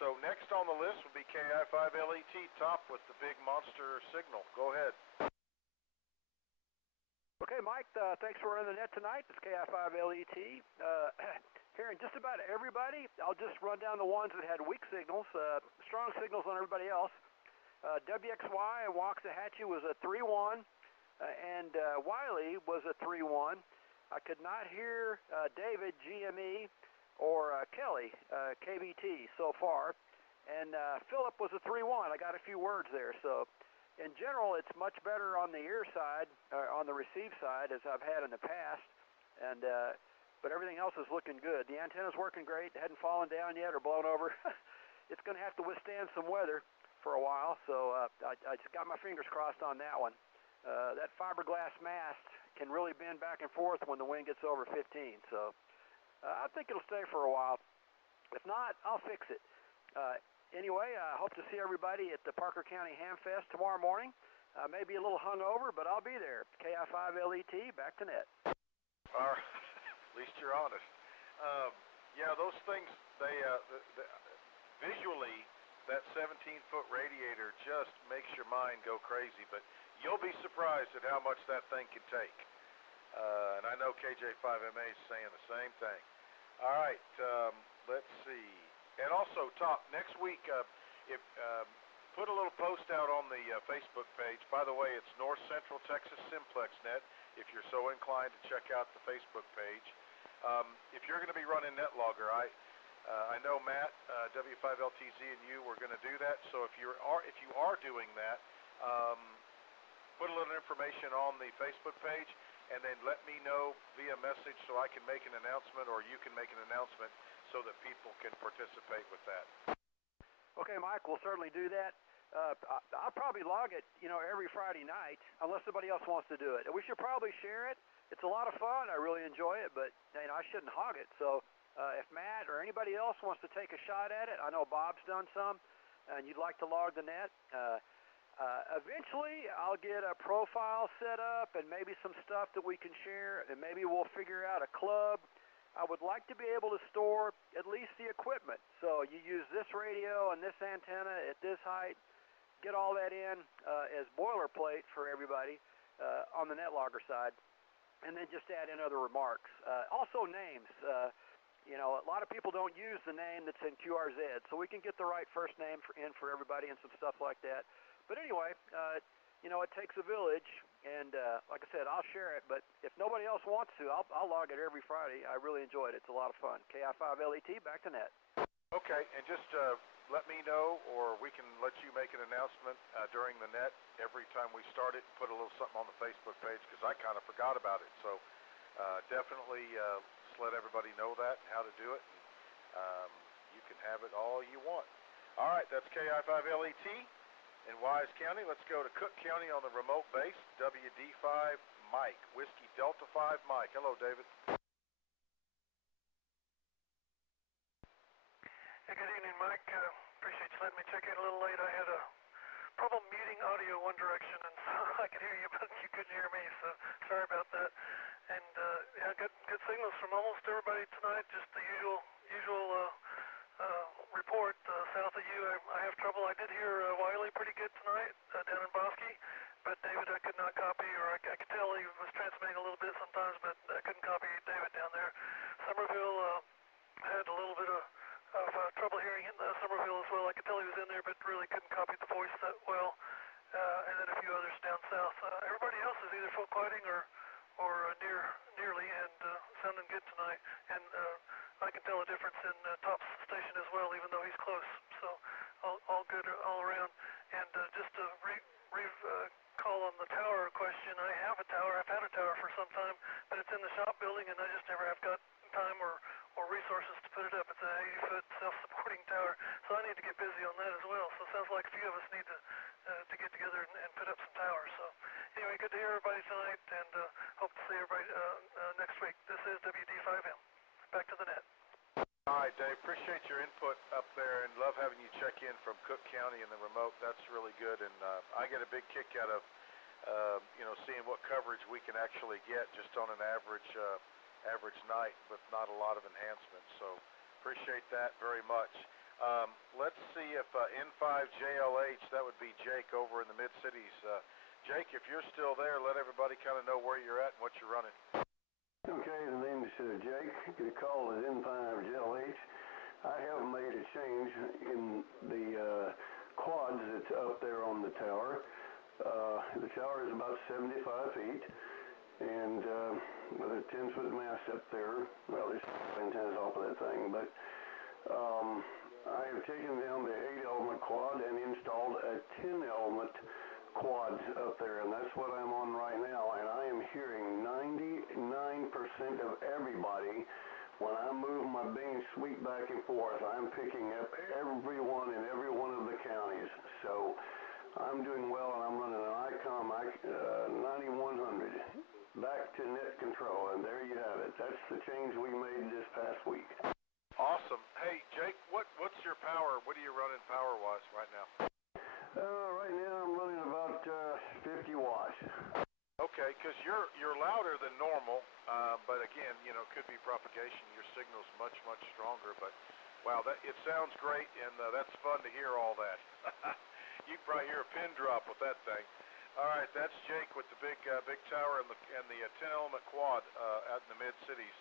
So next on the list would be KI5LET, top with the big monster signal. Go ahead. Okay, Mike, thanks for running the net tonight. It's KI5LET. Hearing just about everybody. I'll just run down the ones that had weak signals, strong signals on everybody else. WXY and Waxahachie was a 3-1, and Wiley was a 3-1. I could not hear David, GME, or Kelly, KBT so far. And Philip was a 3-1. I got a few words there, so... In general, it's much better on the ear side, on the receive side, as I've had in the past, and but everything else is looking good. The antenna's working great. It hadn't fallen down yet or blown over. It's going to have to withstand some weather for a while, so I just got my fingers crossed on that one. That fiberglass mast can really bend back and forth when the wind gets over 15, so I think it'll stay for a while. If not, I'll fix it. Anyway, I hope to see everybody at the Parker County Ham Fest tomorrow morning. Maybe a little hungover, but I'll be there. KI5LET, back to net. All right. At least you're honest. Yeah, those things, they visually, that 17-foot radiator just makes your mind go crazy, but you'll be surprised at how much that thing can take. And I know KJ5MA is saying the same thing. All right, let's see. And also, Top, next week, put a little post out on the Facebook page. By the way, it's North Central Texas Simplex Net, if you're so inclined to check out the Facebook page. If you're going to be running NetLogger, I know Matt, W5LTZ, and you were going to do that. So if you are doing that, put a little information on the Facebook page, and then let me know via message so I can make an announcement, or you can make an announcement, so that people can participate with that. Okay, Mike, we'll certainly do that. I'll probably log it, every Friday night, unless somebody else wants to do it. We should probably share it. It's a lot of fun. I really enjoy it, but I shouldn't hog it. So if Matt or anybody else wants to take a shot at it, I know Bob's done some, and you'd like to log the net. Eventually, I'll get a profile set up and maybe some stuff that we can share, and maybe we'll figure out a club. I would like to be able to store at least the equipment. So you use this radio and this antenna at this height, get all that in as boilerplate for everybody on the NetLogger side, and then just add in other remarks. Also names. A lot of people don't use the name that's in QRZ, so we can get the right first name in for everybody and some stuff like that. But anyway, it takes a village, and like I said, I'll share it, but if nobody else wants to, I'll log it every Friday. I really enjoy it. It's a lot of fun. KI5LET, back to net. Okay, and just let me know, or we can let you make an announcement during the net every time we start it, and put a little something on the Facebook page, because I kind of forgot about it. So definitely just let everybody know that, and how to do it, and you can have it all you want. All right, that's KI5LET. In Wise County, let's go to Cook County on the remote base, WD5 Mike, Whiskey Delta 5 Mike. Hello, David. Hey, good evening, Mike. Appreciate you letting me check in a little late. I had a problem muting audio one direction, and so I could hear you, but you couldn't hear me, so sorry about that. And, good signals from almost everybody tonight, just the usual report south of you. I have trouble. I did hear Wiley pretty good tonight down in Bosque, but David I could not copy, or I could tell he was transmitting a little bit sometimes, but I couldn't copy David down there. Somerville had a little bit of trouble hearing in Somerville as well. I could tell he was in there, but really couldn't copy the voice that well. And then a few others down south. Everybody else is either full quieting or nearly, and sounding good tonight. And I can tell a difference in Top's station as well, even though he's close. So all good all around. And just to call on the tower question, I have a tower. I've had a tower for some time, but it's in the shop building, and I just never have got time or resources to put it up. It's an 80-foot self-supporting tower, so I need to get busy on that as well. So it sounds like a few of us need to get together and put up some towers. So anyway, good to hear everybody tonight, and hope to see everybody next week. This is WD5M. Back to the net. All right, Dave, appreciate your input up there, and love having you check in from Cook County and the remote. That's really good, and I get a big kick out of seeing what coverage we can actually get just on an average night with not a lot of enhancements. So appreciate that very much. Let's see if N5JLH, that would be Jake over in the mid-cities. Jake, if you're still there, let everybody kind of know where you're at and what you're running. Okay, the name's Jake. The call is N5JLH. I have made a change in the quads that's up there on the tower. The tower is about 75 feet, and with a 10-foot mast up there, well, there's antennas off of that thing, but I have taken down the 8-element quad and installed a 10-element quad up there, and that's what I'm on right now, and I am hearing 99% of everybody. When I move my beam sweep back and forth, I'm picking up everyone in every one of the counties. So I'm doing well, and I'm running an ICOM 9100 back to net control, and there you have it. That's the change we made this past week. Awesome. Hey, Jake, what's your power? What are you running power-wise right now? Right now I'm running about 50 watts. Okay, because you're louder than normal, but again, could be propagation. Your signal's much, much stronger, but wow, it sounds great, and that's fun to hear all that. You can probably hear a pin drop with that thing. All right, that's Jake with the big tower and the 10-element quad out in the mid-cities,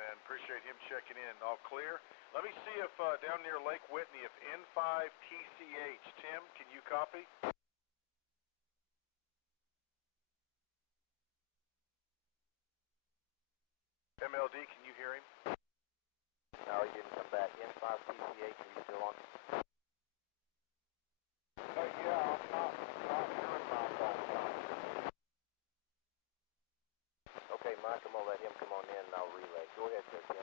and appreciate him checking in. All clear. Let me see if down near Lake Whitney, if N5TCH, Tim, can you copy? MLD, can you hear him? No, he didn't come back. N5TCH, are you still on? Yeah, I'm not hearing my phone. Okay, Mike, I'm going to let him come on in and I'll relay. Go ahead, sir, Tim.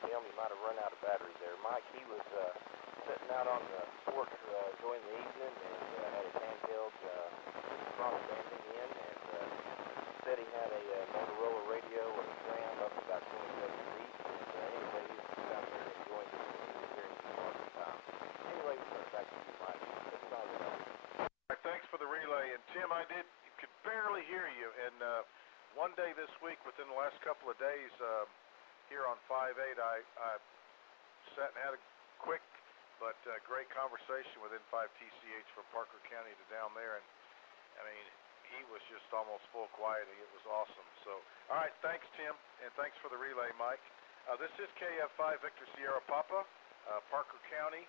Tim, you might have run out of batteries there. Mike, he was sitting out on the porch enjoying the evening and had his handheld broadbanding in, and said he had a Motorola radio and a tram up about 27 feet. And anyway, he was out there enjoying the evening. He was hearing some market time. Anyway, we'll turn it back to you, Mike. Let's try the number. Thanks for the relay. And Tim, I could barely hear you. And one day this week, within the last couple of days, here on 5-8, I sat and had a quick but great conversation with N5TCH from Parker County to down there, and I mean, he was just almost full quieting. It was awesome. So, all right, thanks, Tim, and thanks for the relay, Mike. This is KF5 Victor Sierra Papa, Parker County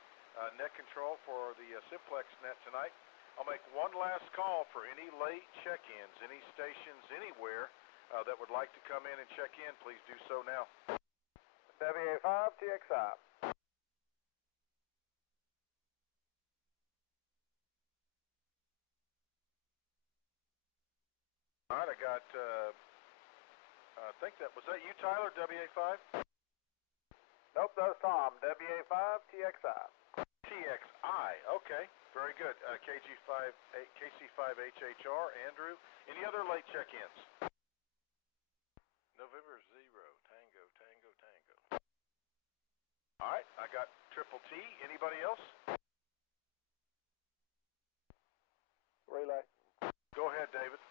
net control for the Simplex net tonight. I'll make one last call for any late check-ins, any stations, anywhere that would like to come in and check in. Please do so now. WA5 TXI. All right, I got, I think was that you, Tyler, WA5? Nope, that was Tom, WA5 TXI. TXI, okay, very good. KC5HHR, Andrew. Any other late check-ins? November 0, Tango, Tango, Tango. All right, I got Triple T. Anybody else? Relay. Go ahead, David.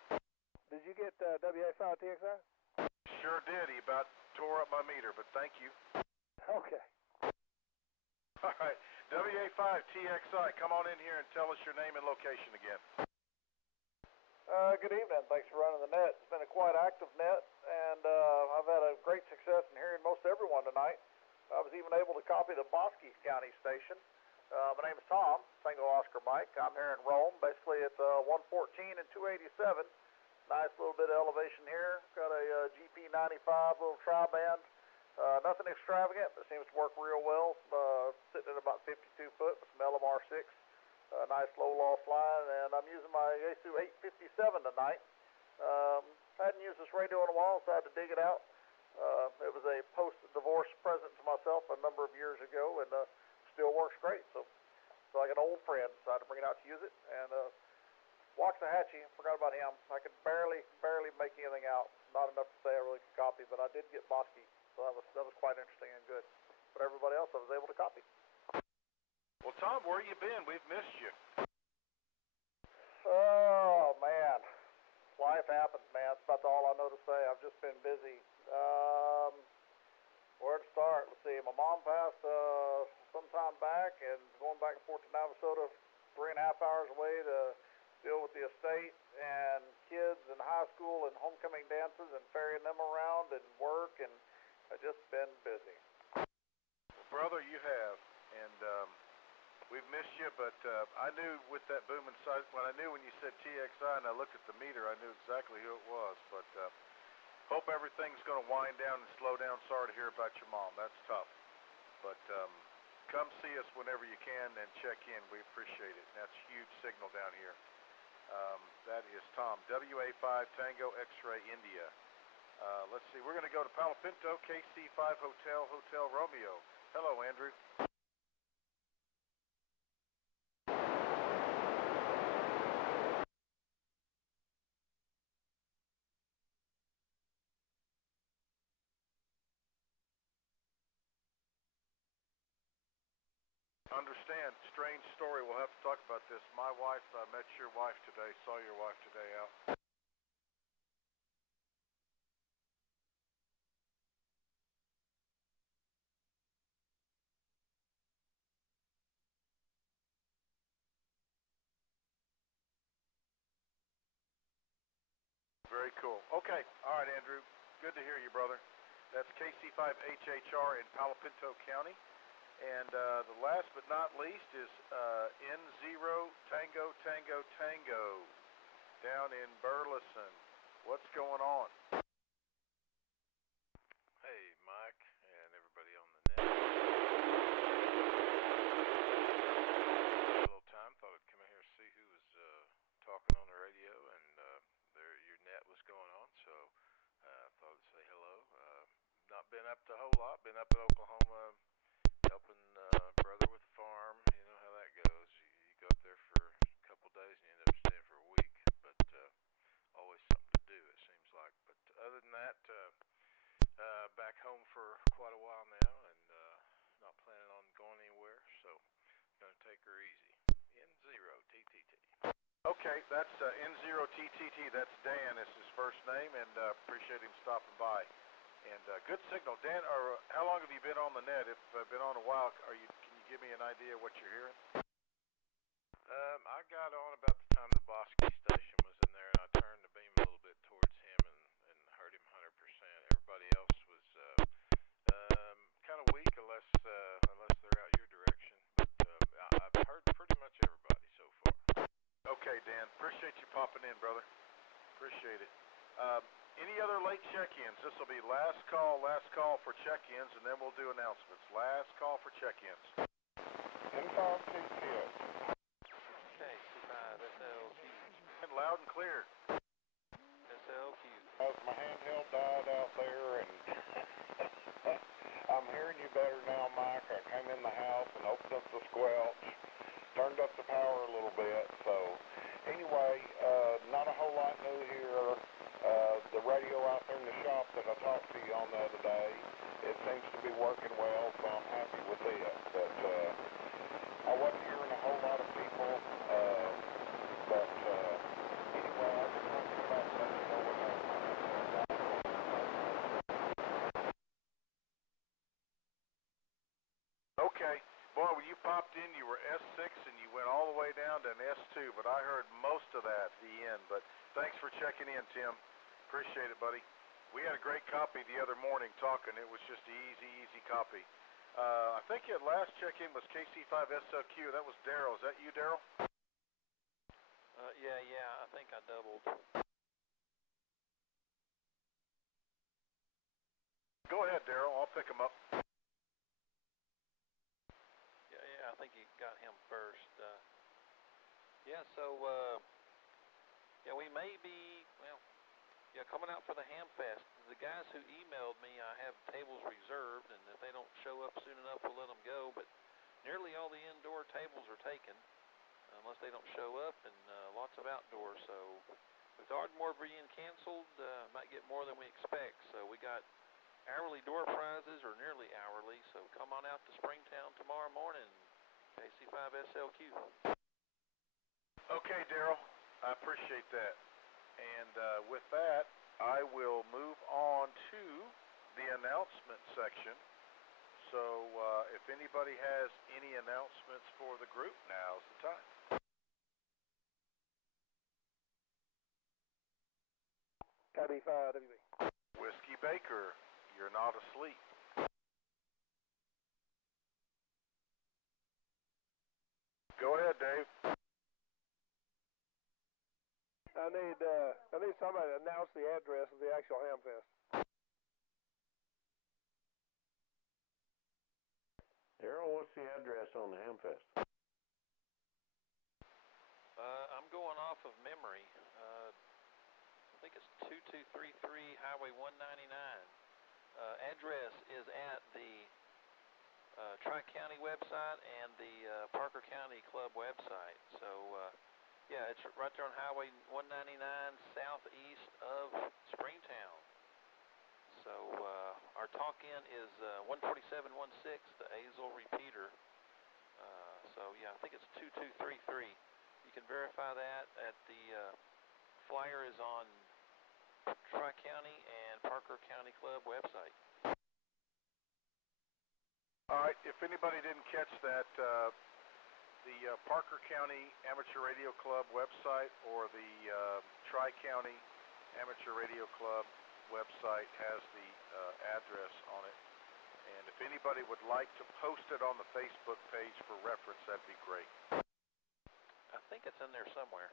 Did you get WA5 TXI? Sure did. He about tore up my meter, but thank you. Okay. All right, WA5 TXI, come on in here and tell us your name and location again. Good evening. Thanks for running the net. It's been a quite active net, and I've had a great success in hearing most everyone tonight. I was even able to copy the Bosque County station. My name is Tom, Tango Oscar Mike. I'm here in Rome. Basically, it's 114 and 287. Nice little bit of elevation here. Got a GP95 little tri-band. Nothing extravagant, but it seems to work real well. Sitting at about 52 foot with some LMR6. Nice low loss line, and I'm using my Yaesu 857 tonight. Hadn't used this radio in a while, so I had to dig it out. It was a post-divorce present to myself a number of years ago, and still works great. So like an old friend, decided to bring it out to use it. And Waxahachie, forgot about him. I could barely make anything out. Not enough to say I really could copy, but I did get Bosque, so that was quite interesting and good. But everybody else I was able to copy. Well, Tom, where you been? We've missed you. Oh, man. Life happens, man. That's about all I know to say. I've just been busy. Where to start? Let's see. My mom passed some time back, and going back and forth to Navasota 3.5 hours away to deal with the estate and kids and high school and homecoming dances and ferrying them around and work, and I've just been busy. Brother, you have, and we've missed you, but I knew with that booming size, when you said TXI and I looked at the meter, I knew exactly who it was, but hope everything's going to wind down and slow down. Sorry to hear about your mom. That's tough. But come see us whenever you can and check in. We appreciate it. That's a huge signal down here. That is Tom, WA5 Tango X-Ray India. Let's see. We're going to go to Palo Pinto, KC5 Hotel Romeo. Hello, Andrew. Understand, strange story. We'll have to talk about this. My wife, met your wife today, saw your wife today out. Very cool. Okay. All right, Andrew. Good to hear you, brother. That's KC5HHR in Palo Pinto County. And the last but not least is N0 Tango Tango Tango down in Burleson. What's going on? Hey, Mike and everybody on the net. A little time, thought I'd come in here and see who was talking on the radio, and your net was going on, so thought I'd say hello. Not been up to a whole lot, been up in Oklahoma helping brother with the farm. You know how that goes. You go up there for a couple days and you end up staying for a week, but always something to do, it seems like. But other than that, back home for quite a while now, and not planning on going anywhere, so gonna take her easy. N0 TTT. Okay, that's N0 TTT. That's Dan. Is his first name, and appreciate him stopping by. And good signal, Dan. Or how long have you been on the net? If been on a while, can you give me an idea what you're hearing? I got on about the time the Bosque station was in there, and I turned the beam a little bit towards him and heard him 100%. Everybody else was kind of weak unless they're out your direction. But I've heard pretty much everybody so far. Okay, Dan. Appreciate you popping in, brother. Appreciate it. Any other late check-ins? This will be last call for check-ins, and then we'll do announcements. Last call for check-ins. Inform TCS. Okay, C5SLQ. And loud and clear. SLQ. My handheld died out there, and I'm hearing you better now, Mike. I came in the house and opened up the squelch, turned up the power a little bit. So anyway, not a whole lot new here. The radio out there in the shop that I talked to you on the other day, it seems to be working well, so I'm happy with it. But I wasn't hearing a whole lot of people. But anyway, I just wanted to let you know what Okay. Boy, when you popped in, you were S6 and you went all the way down to an S2, but I heard most of that at the end. But thanks for checking in, Tim. Appreciate it, buddy. We had a great copy the other morning talking. It was just an easy copy. I think your last check-in was KC5SLQ. That was Daryl. Is that you, Daryl? Yeah, I think I doubled. Go ahead, Daryl. I'll pick him up. Yeah, I think you got him first. We may be, coming out for the Ham Fest. The guys who emailed me, I have tables reserved, and if they don't show up soon enough, we'll let them go. But nearly all the indoor tables are taken, unless they don't show up, and lots of outdoor. So with Ardmore being canceled, might get more than we expect. So we got hourly door prizes, or nearly hourly. So come on out to Springtown tomorrow morning, KC5SLQ. Okay, Daryl. I appreciate that. And with that, I will move on to the announcement section. So if anybody has any announcements for the group, now's the time. KB5 WB. Whiskey Baker, you're not asleep. Go ahead, Dave. I need somebody to announce the address of the actual Hamfest. Daryl, what's the address on the Hamfest? I'm going off of memory. I think it's 2233 Highway 199. Address is at the Tri-County website and the Parker County Club website. So, it's right there on Highway 199 southeast of Springtown. So, our talk-in is 14716, the Azel repeater. I think it's 2233. You can verify that at the flyer is on Tri-County and Parker County Club website. All right, if anybody didn't catch that, the Parker County Amateur Radio Club website or the Tri-County Amateur Radio Club website has the address on it. And if anybody would like to post it on the Facebook page for reference, that'd be great. I think it's in there somewhere.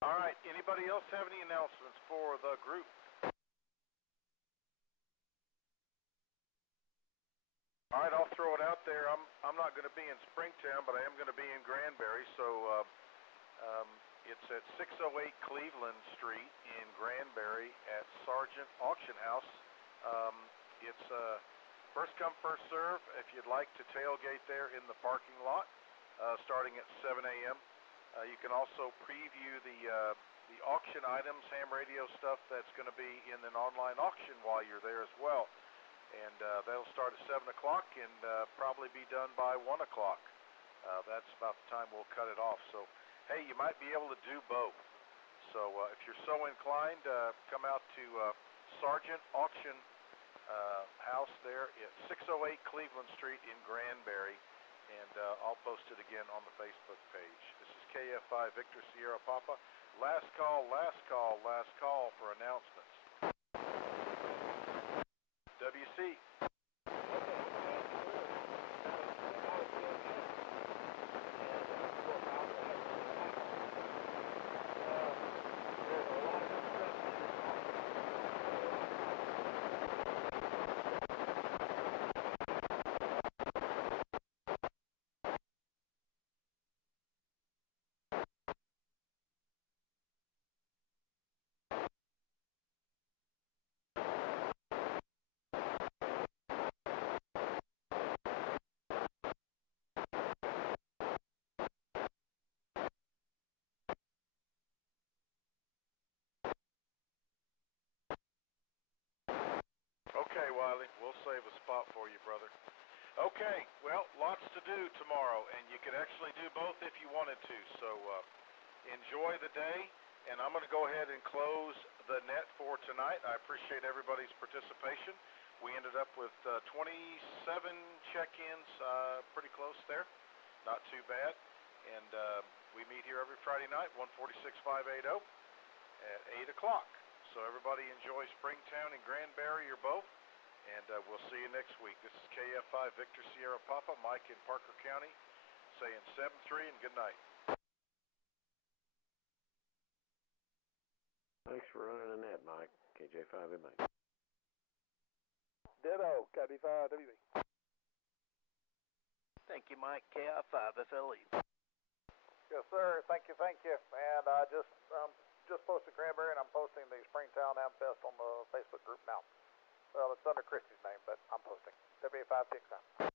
All right, anybody else have any announcements for the group? All right, I'll throw it out there. I'm not going to be in Springtown, but I am going to be in Granbury. So it's at 608 Cleveland Street in Granbury at Sargent Auction House. It's first come, first serve. If you'd like to tailgate there in the parking lot, starting at 7 a.m. You can also preview the auction items, ham radio stuff that's going to be in an online auction while you're there as well. And that'll start at 7 o'clock and probably be done by 1 o'clock. That's about the time we'll cut it off. So, hey, you might be able to do both. So if you're so inclined, come out to Sargent Auction House there at 608 Cleveland Street in Granbury. And I'll post it again on the Facebook page. This is KF5 Victor Sierra Papa. Last call for announcements. WC. Okay, Wiley, we'll save a spot for you, brother. Okay, well, lots to do tomorrow, and you could actually do both if you wanted to. So enjoy the day, and I'm going to go ahead and close the net for tonight. I appreciate everybody's participation. We ended up with 27 check-ins, pretty close there. Not too bad. And we meet here every Friday night, 146-580 at 8 o'clock. So everybody enjoy Springtown and Granbury or both, and we'll see you next week. This is KF5 Victor Sierra Papa, Mike in Parker County, saying 7-3 and good night. Thanks for running the net, Mike. KJ5MA. Ditto, KB5WB. Thank you, Mike. KI5FLE. Yes, sir. Thank you. And I just posted Cranberry, and I'm posting the Springtown Amfest on the Facebook group now. Well, it's under Christie's name, but I'm posting. W569.